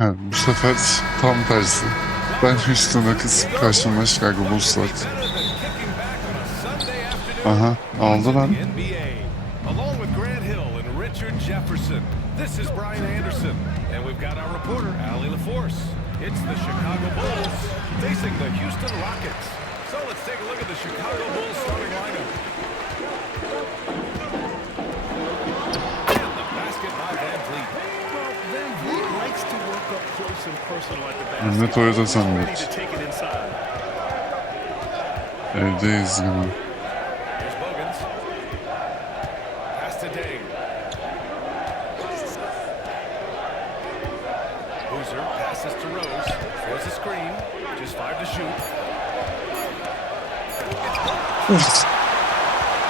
Ha, bu sefer tam tersi. Ben Houston Rockets karşımda Chicago Bulls var. Aha, aldı lan. Along with Grant Hill and Richard Jefferson, this is Brian Anderson, and we've got our reporter, Allie LaForce. It's the Chicago Bulls facing the Houston Rockets. So let's take a look at the Chicago Bulls starting lineup. And the basket by Van Vliet. Well, Van Vliet likes to work up close and personal at the basket. Ne Toyota He's ready to sandık. take it inside. Evdeyiz gibi. Here's Bogans. Pass to Dame. Boozer passes to Rose. Throws a screen. Just 5 to shoot.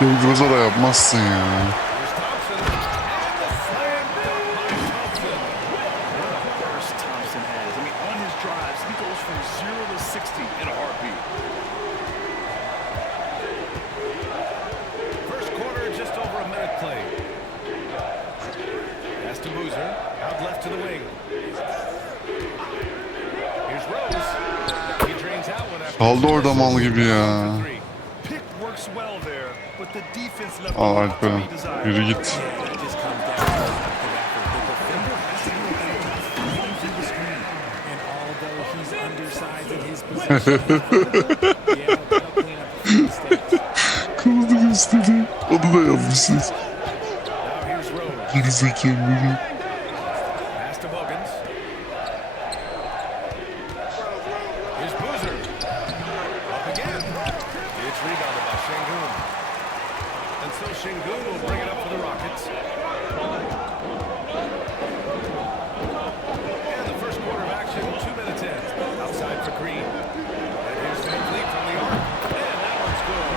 Yıldız'a da yapmazsın ya. Here's Thompson. And the slam dunk by Thompson. What a burst Thompson has. I mean, on his drives, he goes from 0 to 60 in a heartbeat. First quarter, just over a minute played. Pass to Boozer. Out left to the wing. Here's Rose. He drains out one after. Kaldı orada mal gibi ya. Pick works well there, but the defense left a Al lot to Alperen. be desired. Yürü git. It just comes down to the defender has to be able to read through the screen. And although he's undersized in his position, yeah, that'll clean up a few mistakes. Kıldı gösteri. Onu da yazmışsınız. Now here's Rose. Gerizekalı. Pass to Bogans. Here's Boozer. Up again. It's rebounded by Şengün. And so Şengün will bring it up for the Rockets. And the first quarter of action, 2 minutes in. Outside for Green. And here's Van Vliet from the arc. And that one's good.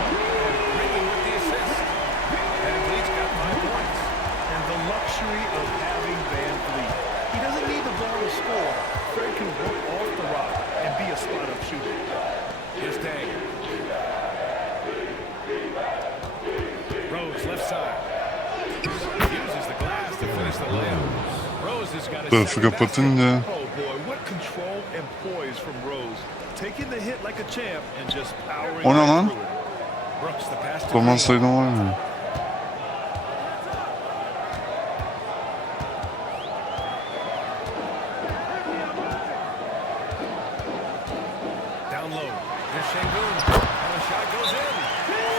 Green with the assist. Van Vliet's got 5 points. And the luxury of having Van Vliet. He doesn't need the ball to score. Fred can work off the rock and be a spot-up shooter. Here's Dang. Rose, left side. Uses the glass to finish the layup. Rose has got a Tarafı second basket. kapatınca Oh boy, what control and poise from Rose. Taking the hit like a champ and just powering O ne right lan? through it. Brooks the pass to Zaman Green. sayıdan var mı? Down low. Here's Şengün. And the shot goes in.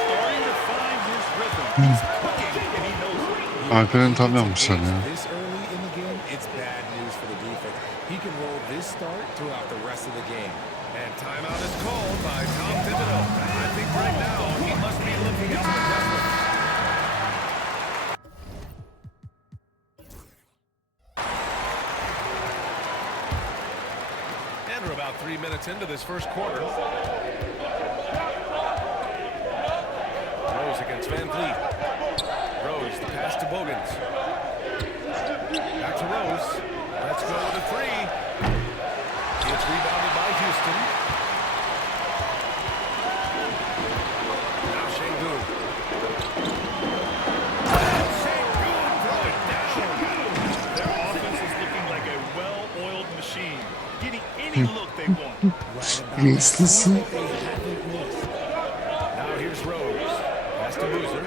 Starting to find his rhythm. He's cooking and he knows it. Alperen tam yapmışlar ya. This early in the game, it's bad news for the defense. He can roll this start throughout the rest of the game. And timeout is called by Tom Thibodeau. I think right now he must be looking at some adjustments. And we're about 3 minutes into this first quarter. Rose against Van Vliet. Rose, the pass to Bogans. Back to Rose. Let's go with a three. It's rebounded by Houston. Now Şengün. Şengün throw it down. Their offense is looking like a well-oiled machine, getting any look they want. Restlisi. They haven't missed. Now here's Rose. Pass to Boozer.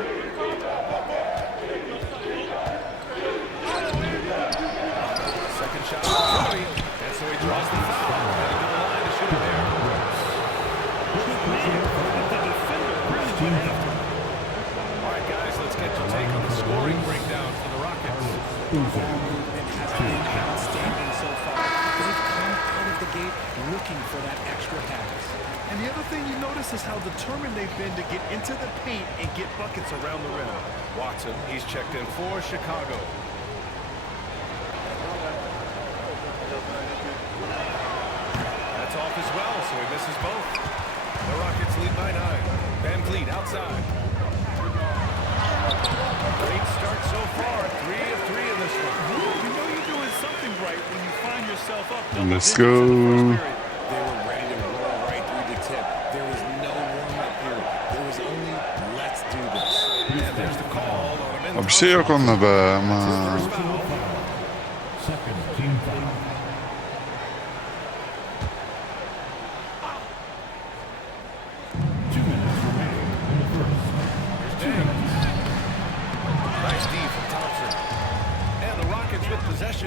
Second shot for Curry. And so he draws the foul. Headed to the line to shoot it there. The defender really went after him. All right, guys, let's get your take on the scoring breakdown for the Rockets. And has been outstanding so far. They've come out of the gate looking for that extra pass. And the other thing you notice is how determined they've been to get into the paint and get buckets around the rim. Watson, he's checked in for Chicago. That's off as well, so he misses both. The Rockets lead by 9. Van Vliet outside. Great start so far. 3 of 3 in this one. You know you're doing something right when you find yourself up. Let's double digits in the go. first period. They were ready to roll right through the tip. There was no warm-up period. There was only, let's do this. And there's the call on him. Ya bir şey yok onunla be ama. First foul. Second team foul.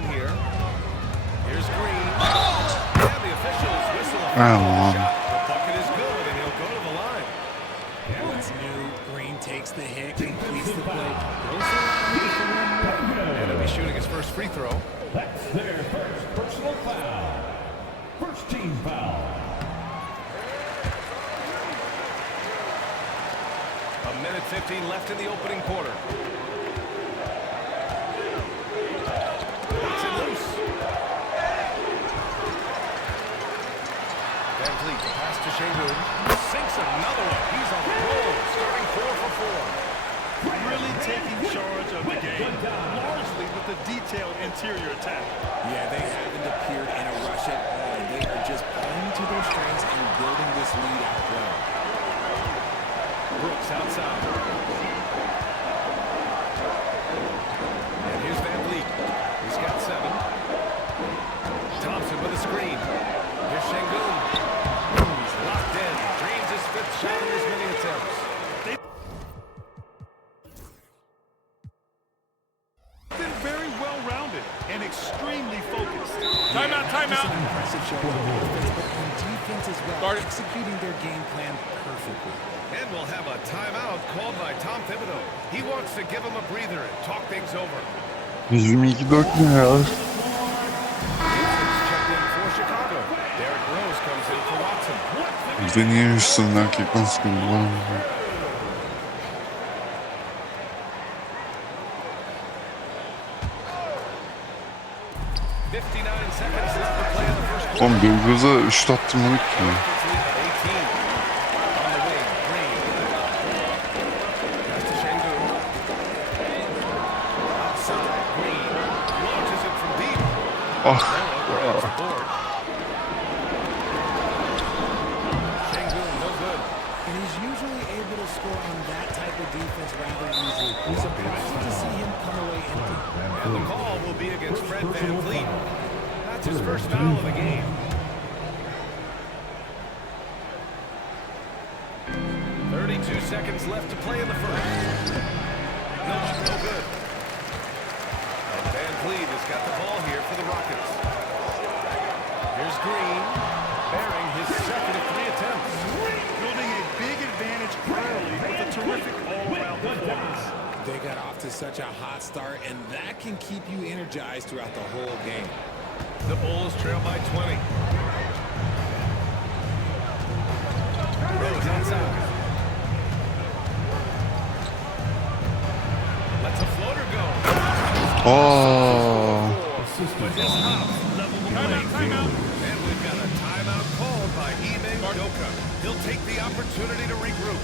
in here. Here's Green. And the officials whistle a Come foul on. shot. The bucket is good, and he'll go to the line. What's new? Green takes the hit, completes the play, goes to the line looking for one more. And he'll be shooting his first free throw. That's their first personal foul. First team foul. A minute 15 left in the opening quarter. It's it loose. Van Vliet, the pass to Şengün. Sinks another one. He's on the roll, starting 4 for 4. Really taking charge of the game, largely with the detailed interior attack. Yeah, they haven't appeared in a rush at all. They are just playing to their strengths and building this lead out well. Brooks outside. And here's Van Vliet. He's got 7. Thompson with a screen. Here's Şengün. He's locked in. Drains his 5th shot in as many attempts. Been very well-rounded and extremely focused. Timeout, timeout. Just an impressive show on offense, but on defense as well, executing their game plan perfectly. And we'll have a timeout called by Tom Thibodeau. He wants to give him a breather and talk things over. 22-4 ne ya? Houston's checked in for Chicago. Derrick Rose comes in for Watson. Bir de niye Houston'ın erkek basketbolu var? 59 seconds left to play in the first quarter. Oğlum Bilgoz'a şut attırmadık ki. Rockets lead by 18. On the wing, Green. Pass to Şengün. Outside, Green. Launches it from deep. Ah. Noah grabs the board. Şengün, no good. And he's usually able to score on that type of defense rather easily. Surprising to see him come away empty. And the call will be against Fred Van Vliet. That's his first foul of the game. Seconds left to play in the first. No good. And Van Vliet has got the ball here for the Rockets. Here's Green, bearing his second of 3 attempts. Building a big advantage early with a terrific all-around performance. They got off to such a hot start, and that can keep you energized throughout the whole game. The Bulls trail by 20. Rose outside. Lets a floater go. Oh. But his hop leveled the playing field. And we've got a timeout called by Ime Udoka. He'll take the opportunity to regroup.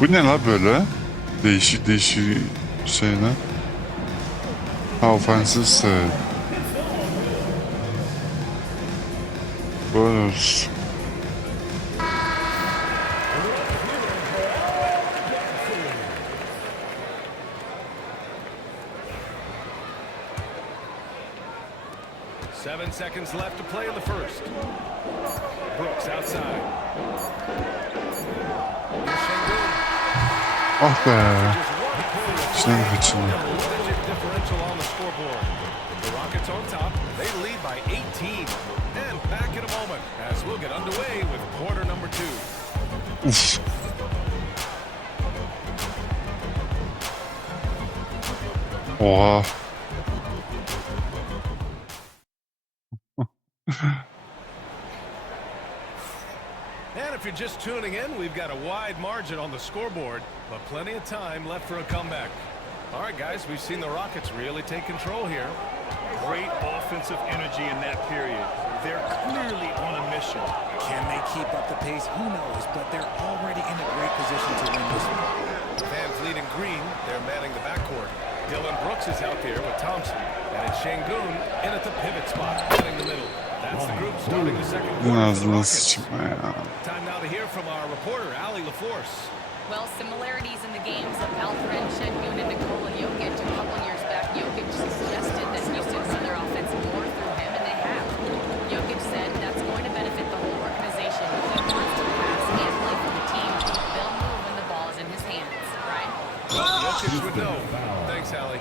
Bu ne la böyle? Değişik şeyler. Ha, offensive set. Böyle olsun. Seven seconds left to play in the first. Brooks outside. Here's Şengün. Ah be. Just one point. İçinden kaçırdım. Double-digit differential on the scoreboard. The Rockets on top. They lead by 18. And back in a moment as we'll get underway with quarter number 2. Uf. Oha. And if you're just tuning in, we've got a wide margin on the scoreboard, but plenty of time left for a comeback. All right, guys, we've seen the Rockets really take control here. Great offensive energy in that period. They're clearly on a mission. Can they keep up the pace? Who knows, but they're already in a great position to win this one. Van Vliet and Green, they're manning the backcourt. Dylan Brooks is out there with Thompson. And it's Şengün in at the pivot spot, getting the middle. That's the group starting the second En quarter. for the ağzına Rockets. sıçma ya. Time now to hear from our reporter, Ali LaForce. Well, similarities in the games of Alperen Şengün and Nikola Jokic a couple years back. Jokic suggested that Houston run their offense more through him, and they have. Jokic said that's going to benefit the whole organization. He wants to pass and play for the team. They'll move when the ball is in his hands, right? Well, Jokic would know. Thanks, Ali.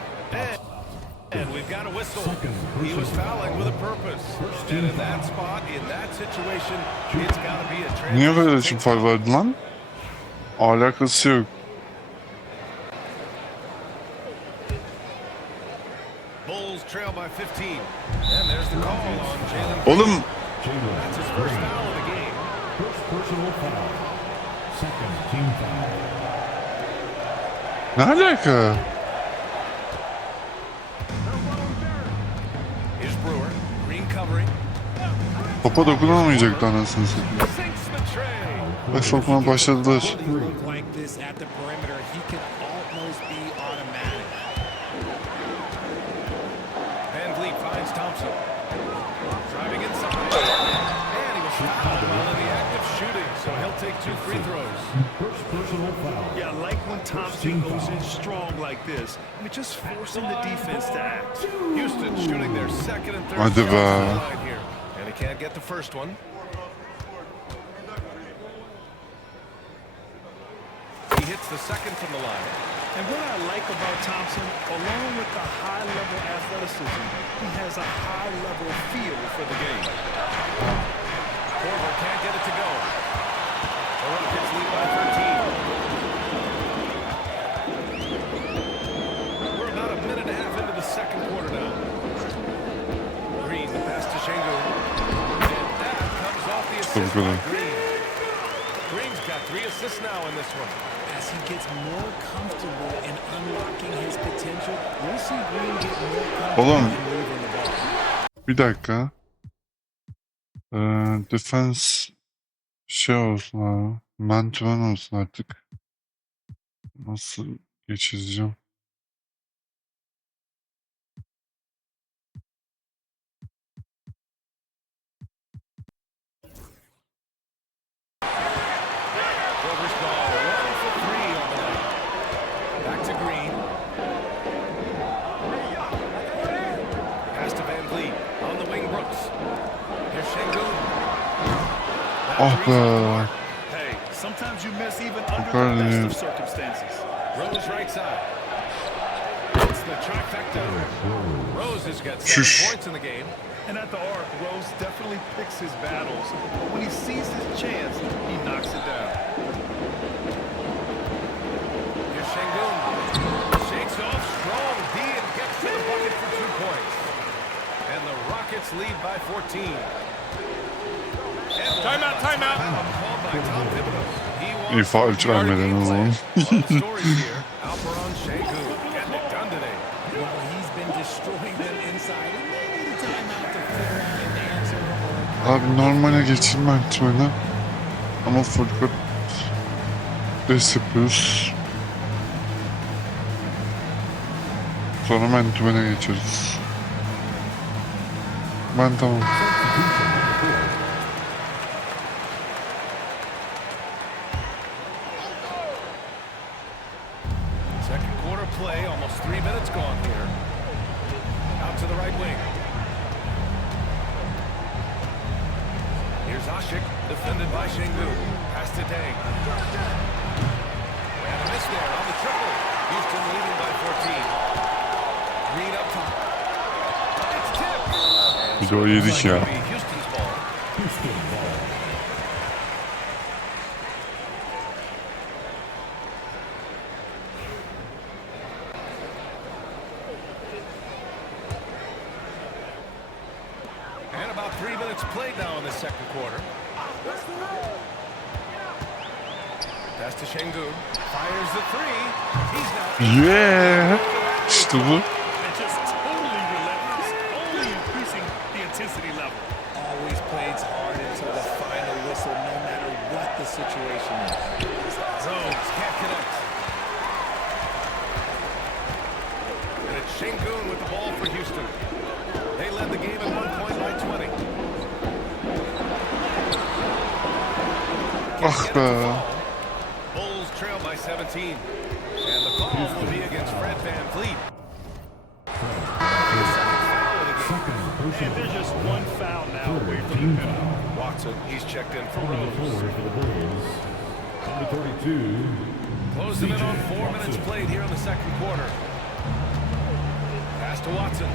And we've got a whistle. He was fouling with a purpose. And in that spot, in that situation, it's got to be a transition. Niye böyle için faul verdi lan? Alakası yok. Bulls trail by 15. And there's the call on Jalen. Oğlum That's his first foul of the game. First personal foul. Second team foul. ne alaka? Here's Brewer. Green covering. Topa dokunamayacaktı anasını satayım. Sinks the tray. Ve sokmaya başladılar. He looked like this at the perimeter. He could almost be automatic. Van Vliet finds Thompson. Driving inside. And he was fouled while in the act of shooting, so he'll take 2 free throws. First personal foul. Yeah, I like when Thompson goes in strong like this. I mean, just forcing the defense to act. Houston shooting their second and third Hadi shots be. on the line here. And he can't get the first one. He hits the second from the line. And what I like about Thompson, along with the high-level athleticism, he has a high-level feel for the game. Korver can't get it to go. The Rockets lead by 13. We're about a minute and a half into the second quarter now. Green, the pass to Şengün. And that comes off the assist by Green. Green's got 3 assists now in this one. As he gets more comfortable in unlocking his potential, we'll see Green get more comfortable Oğlum. in moving the ball. Bir dakika. Defense şey olsun abi. Man-to-man olsun artık. Nasıl geçireceğim? Korver's ball, 1 for 3 on the night. Back to Green. Pass to Van Vliet. On the wing, Brooks. Here's Şengün. Ah be. Hey, sometimes you miss even Yukarı under the dönüyor. best of circumstances. Rose right side. It's the trifecta. Rose has got 7 Shush. points in the game. And at the arc, Rose definitely picks his battles. But when he sees his chance, he knocks it down. Here's Şengün. Shakes off strong D and gets to the bucket for 2 points. And the Rockets lead by 14. Timeout, timeout. Called by Tom Thibodeau. He wants İyi faul to guard vermeden o zaman. gameplay. Both stories here. Alperen Şengün getting it done today. Well, he's been destroying them inside, and they need a timeout to figure out an answer. Abi normale geçeyim Man-to-man'e. Ama full court des yapıyoruz. Sonra Man-to-man'e geçeriz. Ben tamam. Second quarter play, almost 3 minutes gone here. Out to the right wing. Here's Asik, defended by Şengün. Pass to Deng. And a miss there on the triple. Houston leading by 14. Green up top. It's tipped. Bir de o yedik ya. It'll be Houston's ball. Houston ball. And about 3 minutes played now in the second quarter. Pass to Şengün. Fires the 3. He's now Yeah. İşte bu. And just totally relentless, only increasing the intensity level. Always plays hard until the final whistle, no matter what the situation is. Rose can't connect. Şengün with the ball for Houston. They led the game at one point by 20. Ah be. Bulls trail by 17. And the call will be against Fred VanVleet. His second foul of the game. And there's just one foul now away from the penalty. Watson, he's checked in for Rose. For the Bulls, number 32. Close them in on 4 minutes played here in the second quarter. Pass to Watson.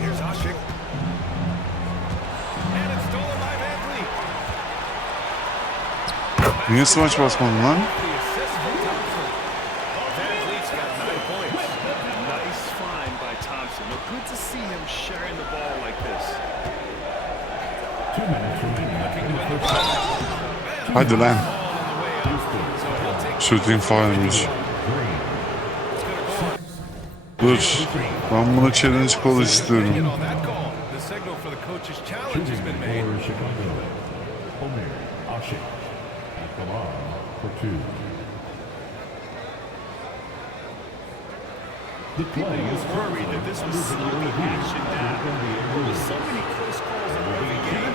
Here's Asik. And it's stolen by VanVleet. Niye smaç basmadın lan? The assist from Thompson. VanVleet's got 9 points. Nice find by Thompson. Look, good to see him sharing the ball like this. 2 minutes remaining. Hadi lan. Houston. So he'll take Shooting fire'mış. Dur. Ben buna challenge call it istiyorum. on that call. The signal for the coach's challenge has been made. For Chicago, Omer Asik. At the line for 2. The play is Worried that this was slowing action down. There were so many close calls in every game.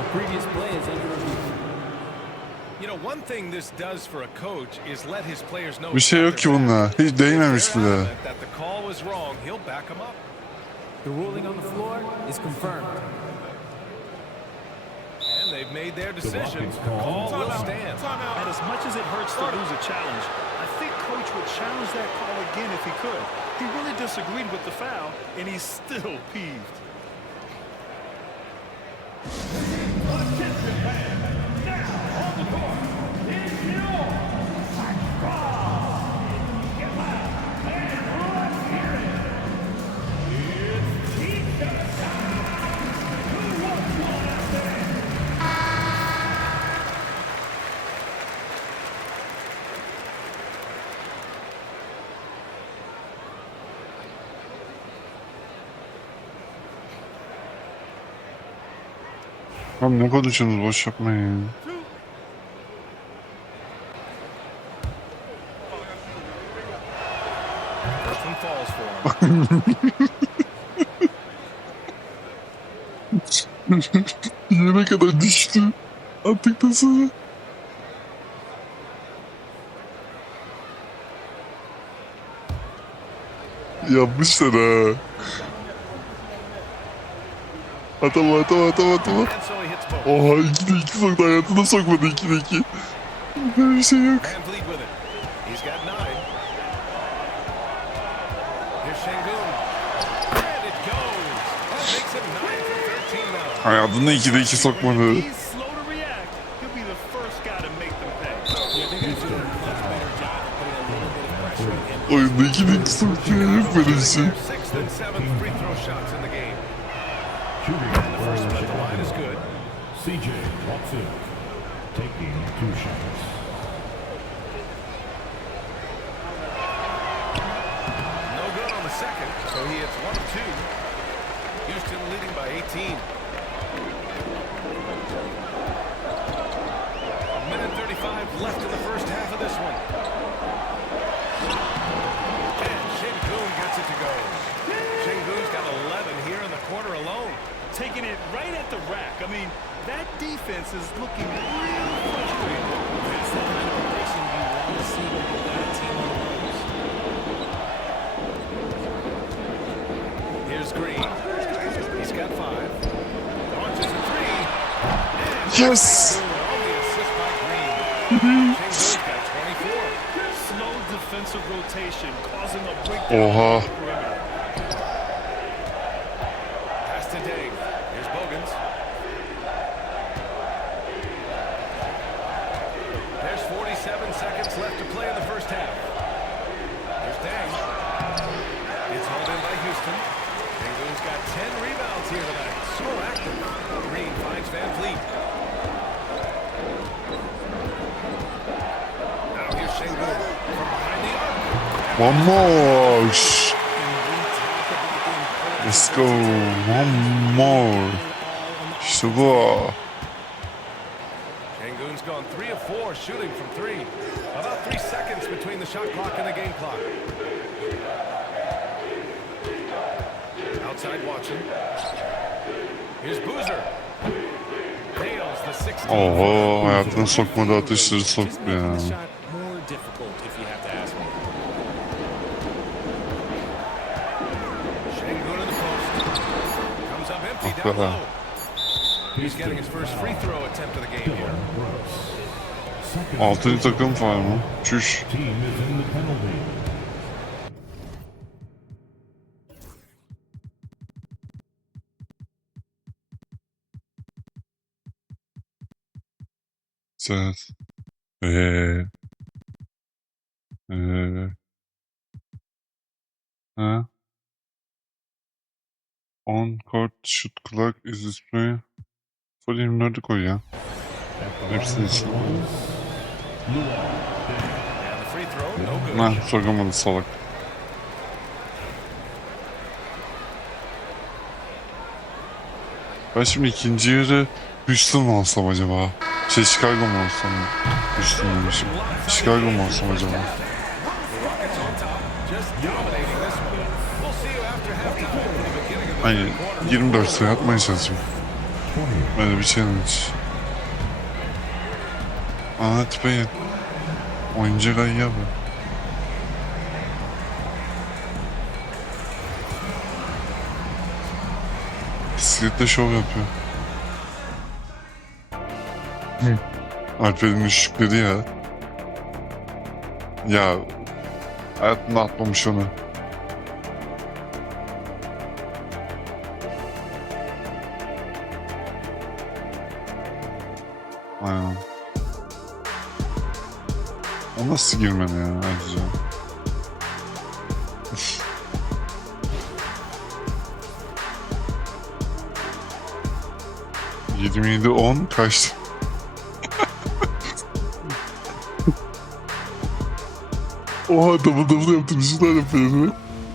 The previous play is under review. You know, one thing this does for a coach is let his players know Bir şey yok ki bunda. Hiç değmemiş bile. that the call was wrong. He'll back him up. The ruling on the floor is confirmed. And they've made their decision. Rockets The call. call will stand. And as much as it hurts to lose a challenge, I think Coach would challenge that call again if he could. He really disagreed with the foul, and he's still peeved. Oğlum ne konuşuyorsunuz? Boş yapmayın. First one falls for him. Yere kadar düştü. Artık da sonra. Yapmışlar ha. Atama. And so he hits both. Oha 2'de 2 soktu, hayatına sokmadı 2'de 2. Böyle bir şey yok. VanVleet with it. He's got 9. Here's Şengün. And it goes. That makes him 9 for 13 now. Hayatında 2'de 2 sokmadı. He's slow to react. He'll be the first guy to make them pay. Yeah, they're going to do a much better job of putting a little bit of pressure on him. Oyunda 2'de 2 soktu ya. Hep böyle bir şey. Their 6th and 7th free throw shots in the game. Shooting And the first one at the line is good. CJ Watson taking 2 shots. No good on the second, so he hits 1 of 2. Houston leading by 18. A minute 35 left in the first half of this one. And Şengün gets it to go. Şengün's got 11 here in the quarter alone. Taking it right at the rack. I mean, that defense is looking real frustrated. That's the kind of aggression you want to see when you've got a team on the ropes. Here's Green. He's got 5. Launches a 3. And Yes! on the assist by Green. Şengün's got 24. Slow defensive rotation causing a breakdown. Oha. on the perimeter. Pass to Dave. Here's Bogans. There's 47 seconds left to play in the first half. There's Dang. It's hauled in by Houston. Şengün's got 10 rebounds here tonight. So active. Green finds VanVleet. Now here's Şengün from behind the arc. One more. Shh. Let's go. One more. İşte bu. Şengün's gone 3 of 4 shooting from 3. About 3 seconds between the shot clock and the game clock. Outside watching. Here's Boozer. Nails the 16. Oho, hayatına sokmadı ateşleri soktu ya. More difficult if you have to ask me. Şengün in the post. Comes up empty Ah down be. low. He's getting his first free throw attempt of the game here. Altıncı takım var mı? Çüş. Team is in the penalty. Evet. Eee. Ha? On court shoot clock is display. Full 24'ü koy ya. Hepsinin için. And the free throw, no good. Nah, sokamadı salak. Ben şimdi ikinci yarı Houston mu alsam acaba? Chicago mu alsam? Houston demişim. Chicago mu alsam acaba? Rockets on top, just dominating this one. We'll see you after halftime for the beginning of the Hani third quarter. 24 sayı atmaya çalışayım. Böyle bir challenge. Aa tipe gel. Oyuncak ayı abi. Bisiklette şov yapıyor. Alper'in üşükleri ya. Ya hayatında atmamış onu. Aynen. O nasıl girmedi ya ayrıca? 27-10 kaçtı? Oha double yaptım. Yüzünden yapıyorum.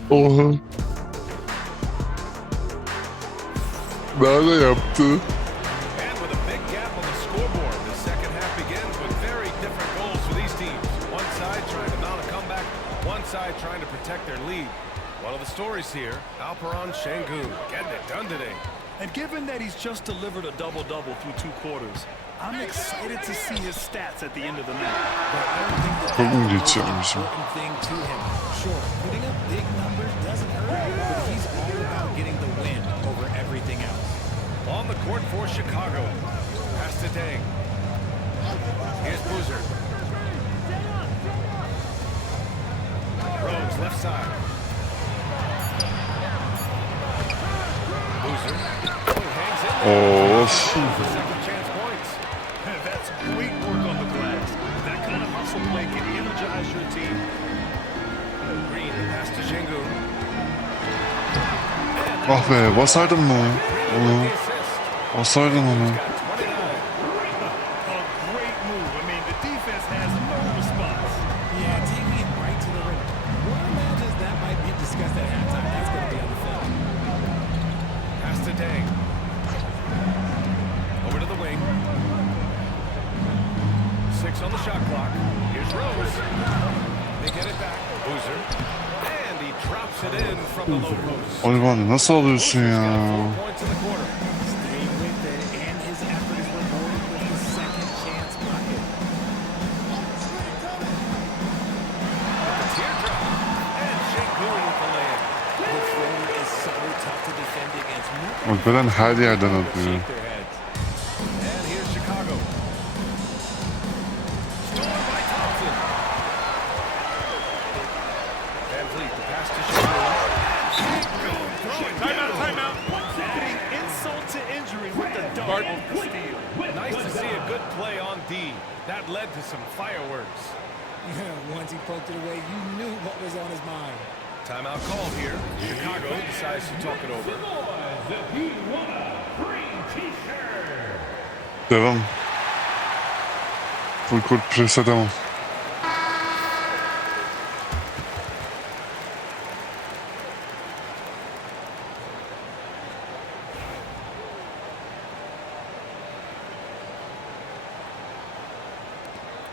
Oha. Nerede yaptı? And with a big gap on the scoreboard, the second half begins with very different goals for these teams. One side trying to mount a comeback, one side trying to protect their lead. One of the stories here, Alperon Şengün getting it done today. And given that he's just delivered a double-double through 2 quarters, I'm excited to see his stats at the end of the night. But I don't think that Çok mu that's the geç most yapmışım? important thing to him. Sure, putting up big numbers doesn't hurt, but he's all about getting the win over everything else. On the court for Chicago. Pass to Deng. Here's Boozer. Rose, left side. Boozer. Oh, hangs in there. Of. For second chance points. That's great work on the glass. That kind of hustle play can energize your team. Green, pass to Şengün. Ah be basardım mı? Onu. The assist. Basardım onu. Got 29. A great move. I mean, the defense has no response. Yeah, taking it right to the rim. One imagines that might be discussed at halftime. That's going to be on the film. Pass to Deng. Over to the wing. 6 on the shot clock. Here's Rose. They get it back. Boozer. And he drops it in from the low post. Olivan nasıl alıyorsun ya? 4 points in the quarter. Stayed with it, and his effort is rewarded with the second chance bucket. Teardrop. And Şengün with the layup. The floor is so tough to defend against. Alperen her yerden atıyor. Shake their heads. And here's Chicago. Stolen by Thompson. Van Vliet, the pass to Şengün. Timeout. Adding insult to injury with the dunk off the steal. Nice to see a good play on D. That led to some fireworks. Once he poked it away, you knew what was on his mind. Timeout called here. Chicago decides to talk it over. The P1 green t-shirt. Devam. Full court press'e devam.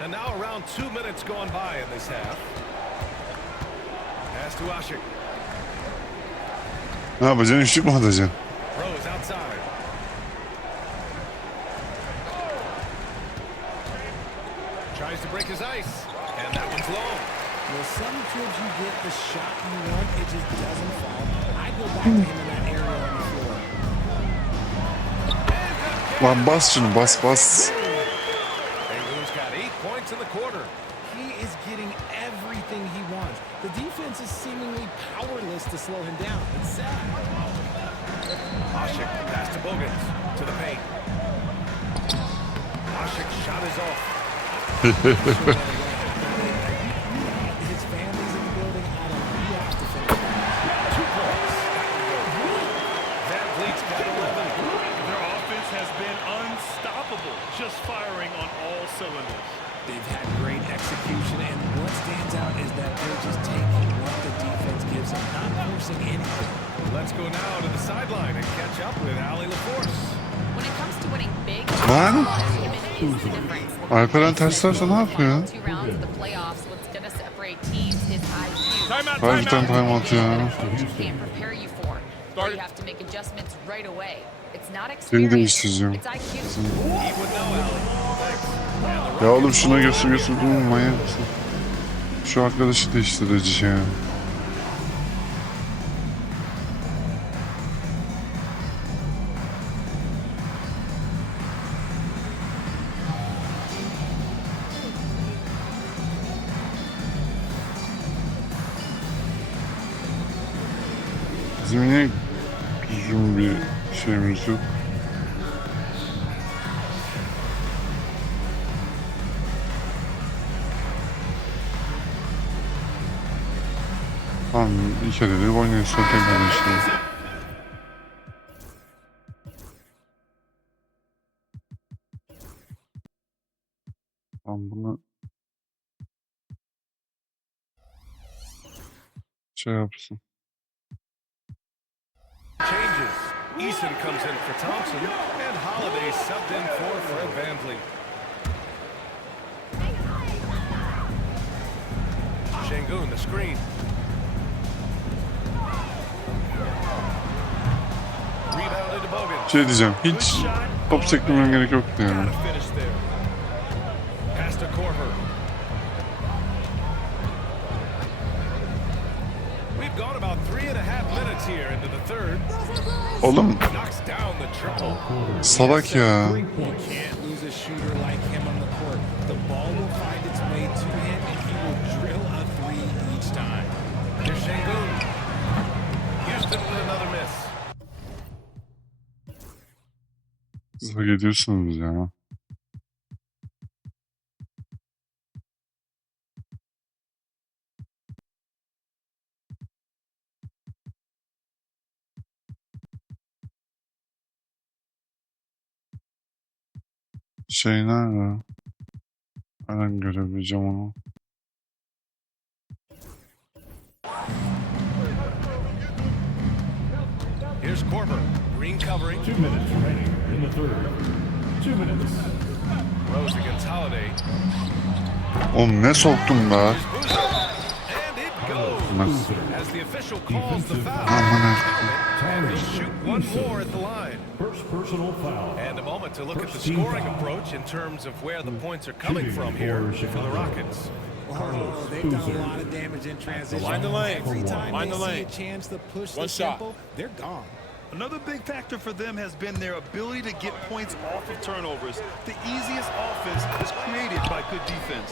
And now around 2 minutes gone by in this half. Pass to Ashik. Ne yapacaksın? Üçlük mü atacaksın? Rose outside. Tries to break his ice. And that one's long. Well, sometimes you get the shot you want, it just doesn't fall. I go back to him in that area on the floor. Lan bas şunu, bas bas. Sengun's got 8 points in the quarter. He is getting everything he wants. The defense is seemingly powerless to slow him down. It's sad. Ashik pass to Bogans to the paint. Ashik's shot is off. His family's in the building. I don't know. He has to finish. 2 points. Van Vliet's got 11. Their offense has been unstoppable, just firing on all cylinders. They've had great execution, and what stands out is that they're just taking what the defense gives them, not forcing anything. Let's go now to the sideline and catch up with Ali LaForce. When it comes to winning big, Lan! is the difference. Alperen ters terse ne yapıyor? 2 rounds of the playoffs, what's going to separate teams is IQ. Harbiden timeout ya. Coaches can't prepare you for. Or you have to make adjustments right away. It's not Seni experience. değiştireceğim. It's IQ. He would know, Ali. Thanks. Ya oğlum şuna götür durma manyak mısın? Şu arkadaşı değiştirici ya. Bizim niye düzgün bir şeyimiz yok? Tamam, ilk kere de oynuyorsun tekrar işte. Tamam bunu şey yapsın. Changes. Eason comes in for Thompson, and Holiday subbed in for Fred VanVleet. Sengun, the screen. Rebounded to Bogan. Şey diyeceğim, hiç top sektirmem gerek yoktu yani. Gotta finish there. Pass to Korver. We've gone about 3.5 minutes here into the third. Oğlum Knocks down the triple. salak ya. You can't lose a shooter like him on the court. The ball will find its way to him, and he will drill a three each time. Here's Sengun. Houston with another miss. Siz hak ediyorsunuz ya. Şey nerede? Nereden görebileceğim onu? Here's Korver. Green covering. 2 minutes remaining in the third. 2 minutes. Rose against Holiday. Oğlum ne soktum be? Here's Boozer. And it goes. As the official calls the foul. Aman And they shoot one more at the line. First personal foul. And a moment to look at the scoring approach in terms of where the points are coming from here for the Rockets. Oh, they've done a lot of damage in transition. Line the lane. Every time Line they the see lane. a chance to push One the shot. tempo, they're gone. Another big factor for them has been their ability to get points off of turnovers. The easiest offense is created by good defense.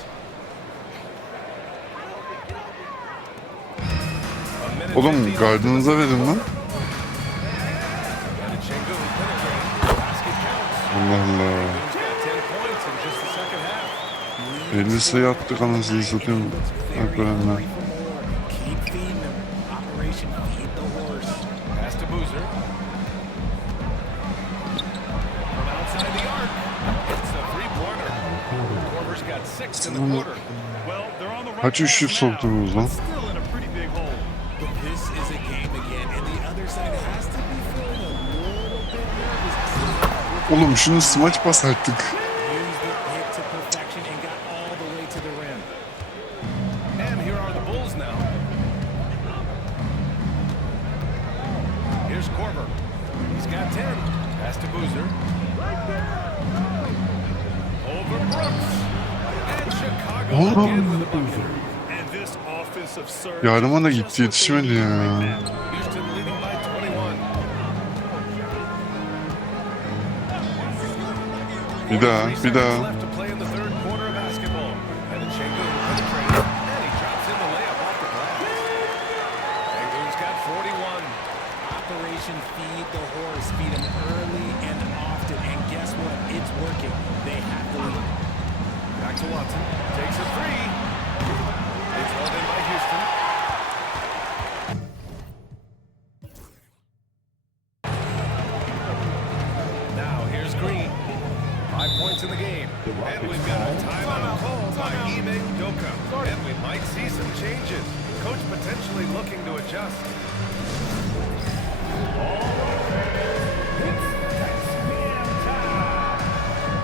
A minute Oğlum 15 gardınıza verin lan. And Sengun penetrating. Basket counts. Allah Allah. Sengun's got 10 points in just the second half. 50 sayı attık anasını satayım. Alperen'le. Keep feeding them. Operation Feed the Horse. Pass to Boozer. From outside the arc. It's a three-pointer. Korver's got 6 in the quarter. Well, they're on the right Kaç üçlük path now, soktunuz lan? but still in a pretty big hole. But this is a game again, and the other side has to be feeling a little bit nervous. Oğlum şunu smaç bas artık. Used it hit to perfection and got all the got 10. Pass to Boozer. Over Brooks. And Chicago Oğlum. again with a bucket. And this offensive surge. Yardıma da is gitti, just what they yetişmedi need ya. right now. Houston leading by 21. Bir daha, 43 bir daha. seconds left to play in the third quarter of basketball. And Şengün penetrated. And he drops in the layup off the glass. Şengün's got 41. Operation Feed the Horse. Feed him early and often. And guess what? It's working. They have the lead. Back to Watson. Takes a three. It's held in by Houston. Now here's Green. 5 points in the game. And we've got a timeout called by Ime Udoka. And we might see some changes. Coach potentially looking to adjust.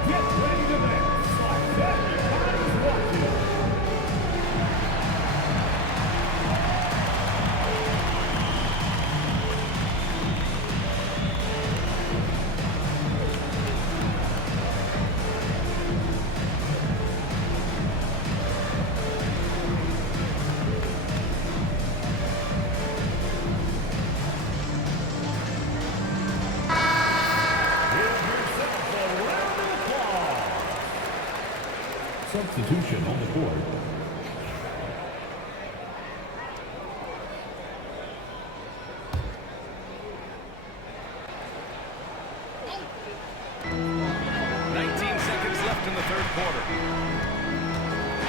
Get ready to dance like that your eyes watching. Substitution on the court. Left in the third quarter.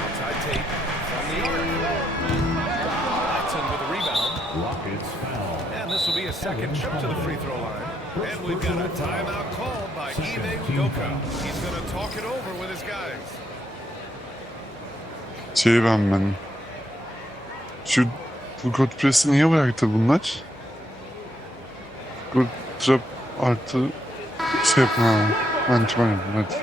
Outside Tate from the arc. Watson with a rebound. Rockets foul. And this will be a second trip to the free throw line. And we've got a timeout called by Ime Udoka. He's going to talk it over with his guys. Ben. Şu full court press'i niye bıraktı bunlar? Full trap artı şey yapın ha. Ben yapın hadi.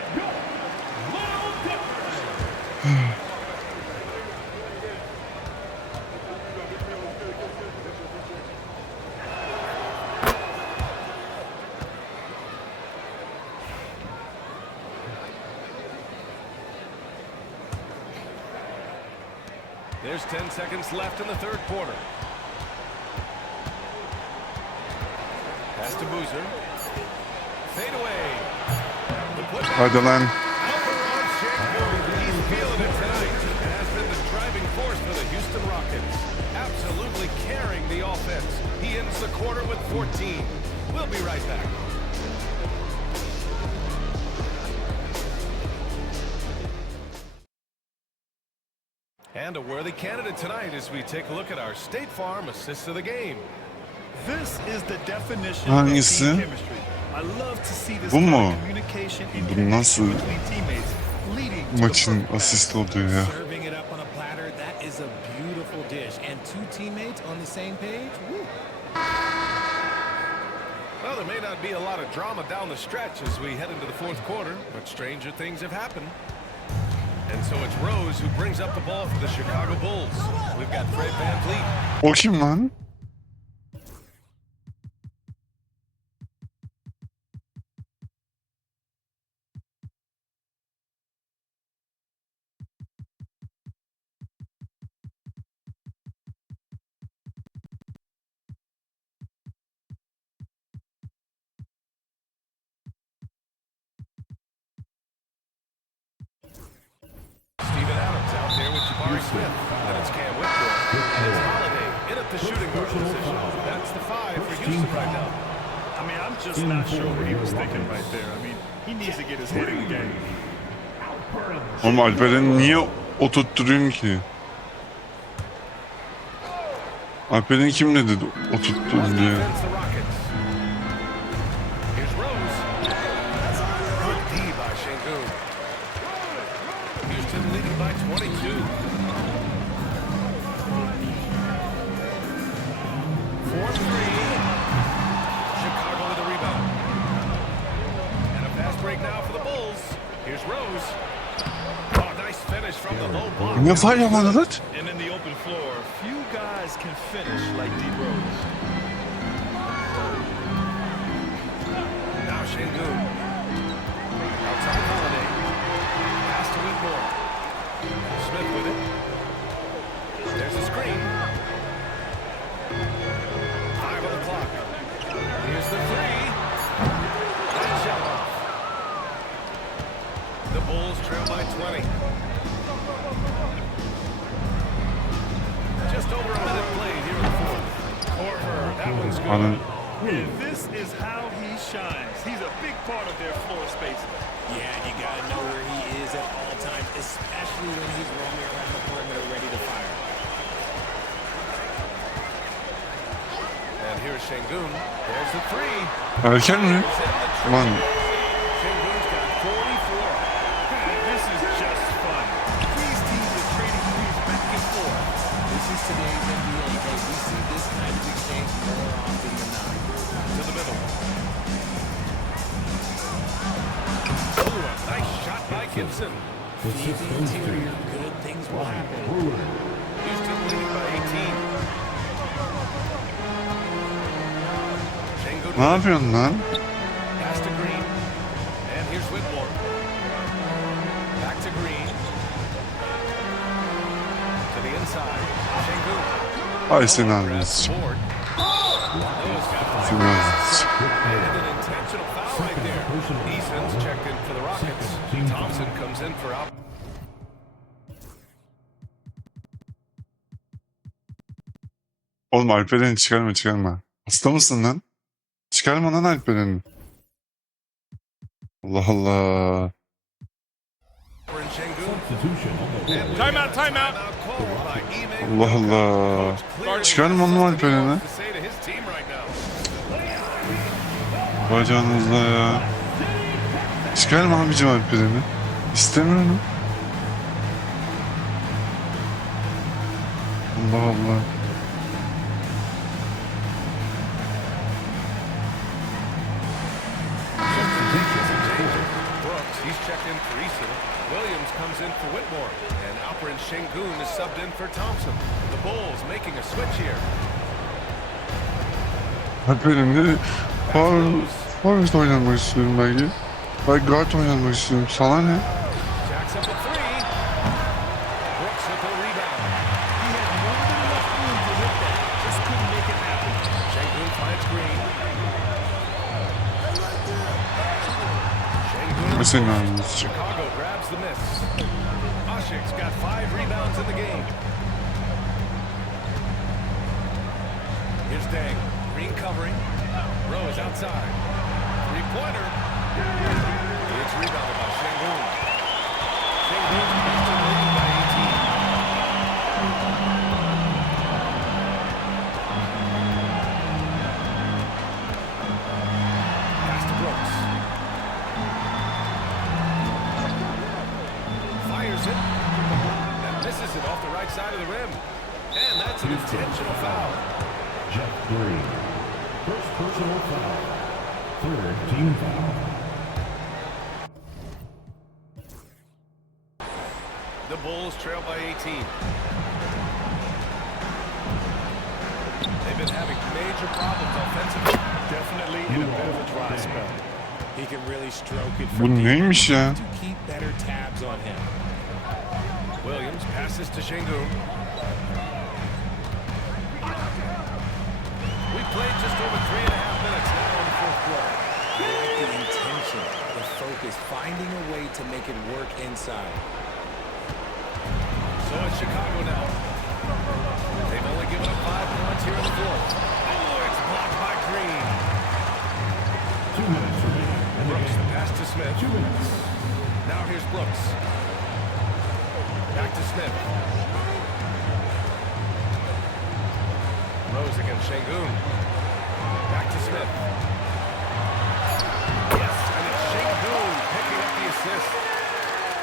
There's 10 seconds left in the third quarter. Pass to Boozer. Fade away. Hadi lan. Alvarez Şengün. He's feeling it tonight. And has been the driving force for the Houston Rockets. Absolutely carrying the offense. He ends the quarter with 14. We'll be right back. And a worthy candidate tonight as we take a look at our State Farm assist of the game. This is the definition Hangisi? of team chemistry. I love to see this Bu kind mu? of communication and Bu connection nasıl between teammates leading to the maçın perfect pass. asist oluyor ya? Serving it up on a platter, that is a beautiful dish. And two teammates on the same page, woo. Well, there may not be a lot of drama down the stretch as we head into the fourth quarter, but stranger things have happened. And so it's Rose who brings up the ball for the Chicago Bulls. We've got Fred VanVleet. O kim lan? Steven Adams out there with Jabari Smith. Then it's Cam Whitmore. And it's Holiday in at the shooting guard position. That's the 5 for Houston right now. I mean, I'm just not sure what he was thinking right there. I mean, he needs to get his head in the game. Oğlum Alperen'i niye oturtturayım ki? Alperen'i kim dedi oturtturun diye? Defense the Rockets. Here's Rose. Good D by Şengün. Houston leading by 22. 4-3. Chicago with a rebound. And a fast break now for the Bulls. Here's Rose. Oh, nice finish from the low block. Ne var yapmadılar? And in the open floor, few guys can finish like D. Rose. Şengün. Outside Holiday. Pass to Whitmore. Smith with it. There's a screen. 5 on the clock. Here's the three. That shot off. The Bulls trail by 20. Just over a minute played here in the fourth. Korver, that one's good. Anın And this is how he shines. He's a big part of their floor space. Yeah, you got to know where he is at all times, especially when he's roaming around the perimeter ready to fire. And here's Şengün. There's the three. erken mi? Ulan Şengün's got 44. This is just fun. These teams are trading threes back and forth. This is today's NBA. Hey, we see this kind of exchange more often than not. To the middle. Ooh, a nice shot by Gibson. Feed the interior, good things will happen. Houston leading by 18. Şengün ne yapıyorsun lan? pass to Green. And here's Whitmore. Back to Green. To the inside. Şengün. Ay senin abiniz. Board. Noah's got 5 Senin abiniz. and an intentional foul right there. Eason's checked in for the Rockets. Thompson comes in for out. Oğlum Alperen'i çıkarma. Hasta mısın lan? Çıkarma lan Alperen'i. Allah Allah. And Şengün. Substitution on the floor. Timeout. Called by Ime. Allah Allah. Çıkarma lan Alperen'i. To say to his team right now. Bacağınızla ya. Çıkarma abicim Alperen'i. İstemiyorum. Allah Allah. Brooks, he's checked in for Eason. Williams comes in for Whitmore. And Alperen Şengün is subbed in for Thompson. The Bulls making a switch here. Alperen'i forvet oynanmak istiyorum belki. Ben guard oynanmak istiyorum. Sana ne? Jacks up a three. Brooks with the rebound. He had more than enough room to hit that. Just couldn't make it happen. Şengün finds Green. Bu Şengün. senin abiniz. Chicago grabs the miss. Oshik's got 5 rebounds in the game. Here's Dang. Green covering. Rose outside. Three-pointer. It's rebounded by Şengün. Şengün's Houston leading by 18. Pass to Brooks. Fires it. That misses it off the right side of the rim. And that's an intentional foul. Jeff Green. First personal foul. Third team foul. The Bulls trail by 18. They've been having major problems offensively. Definitely in a bit of a dry spell. He can really stroke it Bu from deep neymiş ya? to keep better tabs on him. Williams passes to Şengün. We played just over 3.5 minutes now in the fourth quarter. I like the intention, the focus, finding a way to make it work inside. So it's Chicago now. They've only given up 5 points here in the fourth. Oh, it's blocked by Green. 2 minutes remaining in the Brooks, the game. pass to Smith. 2 minutes. Now here's Brooks. Back to Smith. Rose against Şengün. Back to Smith. Yes, and it's Şengün picking up the assist.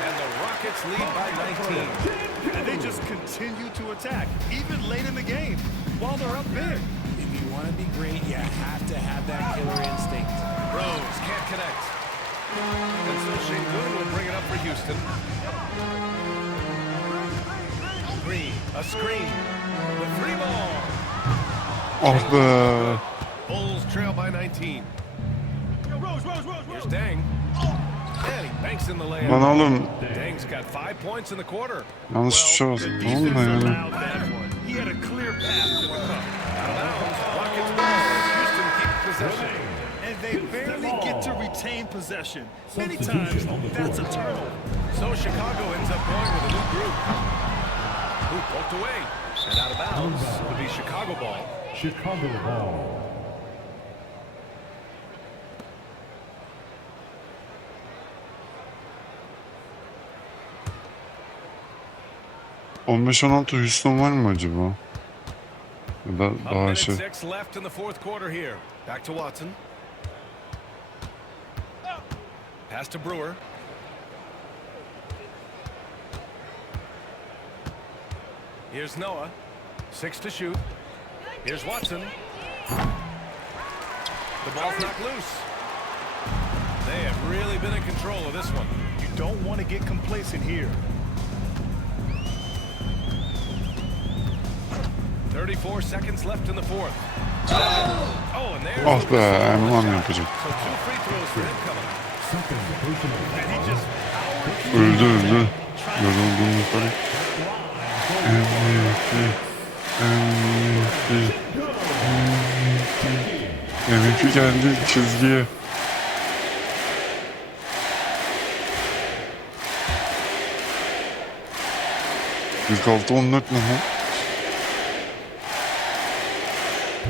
And the Rockets lead by 19. And they just continue to attack, even late in the game, while they're up big. If you want to be great, you have to have that killer instinct. Rose can't connect. And so Şengün will bring it up for Houston. Green, a screen. The three ball. Ah be. Bulls trail by 19. Here's Deng. And he banks in the Lan layup. oğlum Deng's got 5 points in the quarter. yanlış bir şey oldu. Ne oldu Defense ya? allowed that one. He had a clear path to the cup. Out of bounds. Rockets ball as Houston keeps possession. And they barely get to retain possession. Many times, that's a turnover. So Chicago ends up going with a new group. Who poked away. And out of bounds will be Chicago ball. Chicago ball. ...15-16 Houston var mı acaba? Ya da A daha minute şey... 6 left in the fourth quarter here. Back to Watson. Pass to Brewer. Here's Noah. 6 to shoot. Here's Watson. The ball's knocked loose. They have really been in control of this one. You don't want to get complacent here. 34 seconds left in the fourth. Oh, and there's Oh the be, whistle. Erman yapacak. So 2 free throws for him coming up. Second personal And he just Öldü öldü. Yorulduğum yukarı. MVP geldi çizgiye. İlk 6-14 ne lan?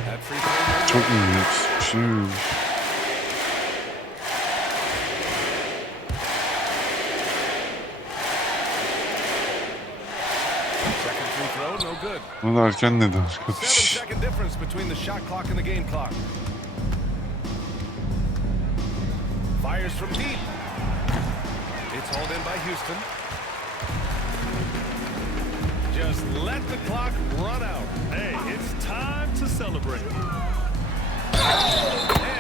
That free throw. Çok iyi. Şey. Second free throw, no good. Bu da erken neden 7 arkadaş? second difference between the shot clock and the game clock. Fires from deep. It's hauled in by Houston. Just let the clock run out. Hey, it's time to celebrate.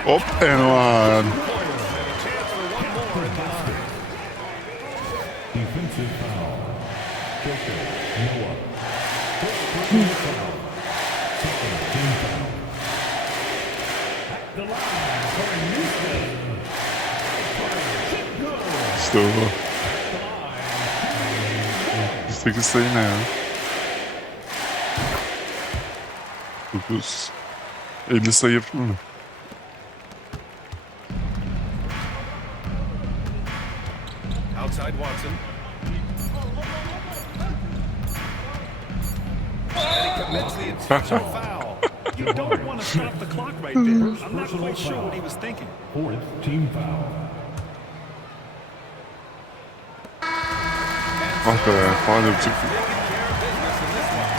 Hop Erman. And a chance for one more in the line. defensive foul. Joker, Noah. First personal foul. Second team foul. At the line for Houston. İşte bu. 8 sayı ne ya? 9. 50 sayı yapır mı? Outside Watson. And he commits the intentional foul. You don't want to stop the clock right there. I'm not quite sure what he was thinking. Fourth team foul. Ah be, faal yapacak. Taking care of business in this one.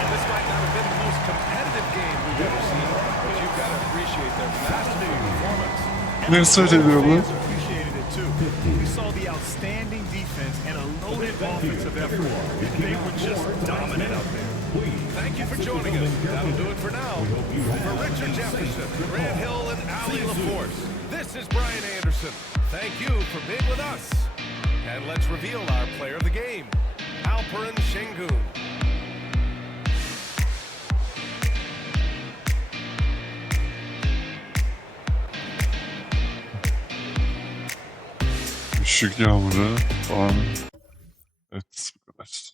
And this might not have been the most competitive game we've ever seen, but you've got to appreciate their masterful performance. Ne söyleniyor bu? Fans appreciated it too. We saw the outstanding defense and a loaded offensive effort. They were just dominant out there. Thank you for joining us. That'll do it for now. For Richard Jefferson, Grant Hill, and Ali LaForce, this is Brian Anderson. Thank you for being with us. And let's reveal our player of the game, Alperen Şengün. Işık yağmuru falan. Evet, bu kadar.